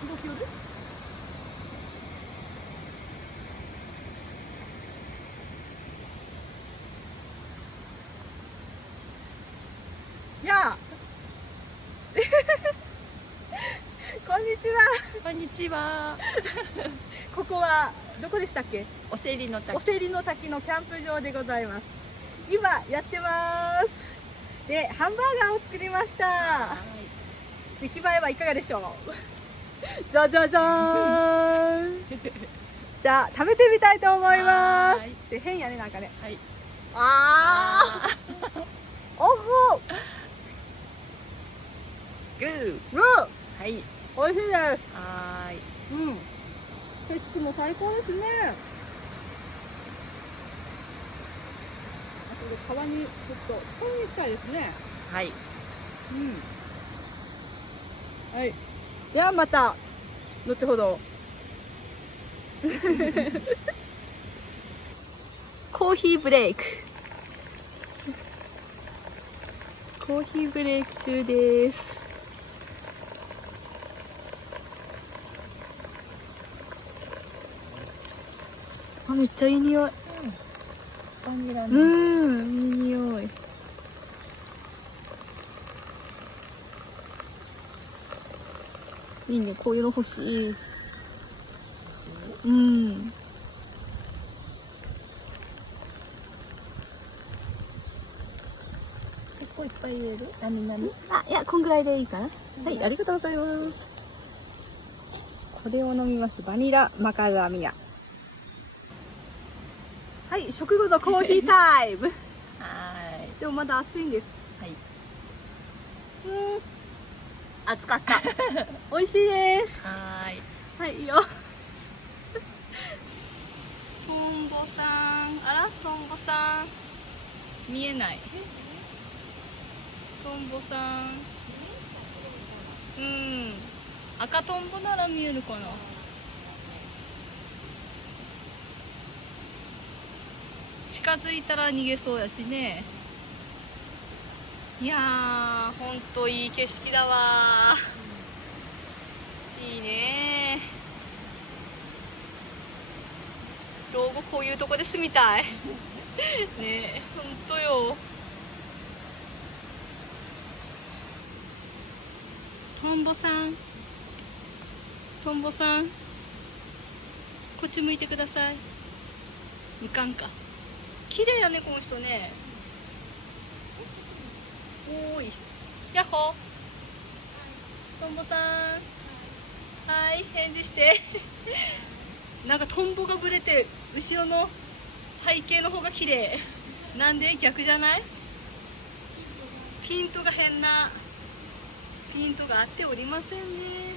動きよる？やあこんにちは。こんにちは。ここはどこでしたっけ？おせりの滝。おせりの滝のキャンプ場でございます。今やってます。で、ハンバーガーを作りました。出来栄えはいかがでしょう？じゃじゃじゃーん。じゃあ食べてみたいと思います。で、変やね、なんかね。はい。あー。おほ。グー。グー。はい。美味しいです。はーい。うん。景色も最高ですね。あとで川にちょっと飛んでいきたいですね。はい。うん。はい。ではまた後ほど。コーヒーブレイク。コーヒーブレイク中です。あ、めっちゃいい匂い。バニラの。いい匂い。いいね、こういうの欲しい。うん。結構いっぱい入れる？何？あ、いや、こんぐらいでいいかな。はい、ありがとうございます。これを飲みます。バニラマカダミア。はい、食後のコーヒータイム。はでもまだ暑いんです。ーい。暑かった。美味しいです。はーい。はい、いいよ。トンボさん、あら、トンボさん。見えない。トンボさん。うん。赤トンボなら見えるかな。近づいたら逃げそうやしね。いやー、ほんといい景色だわー。いいねー。老後こういうとこで住みたい。ねえ、ほんとよ。トンボさん。トンボさん。こっち向いてください。いかんか。綺麗やね、この人ね。おーい。やっほー。トンボさん。はい、返事して。なんかトンボがぶれて、後ろの背景の方が綺麗。なんで逆じゃない？ピントが変な。ピントが合っておりませんね。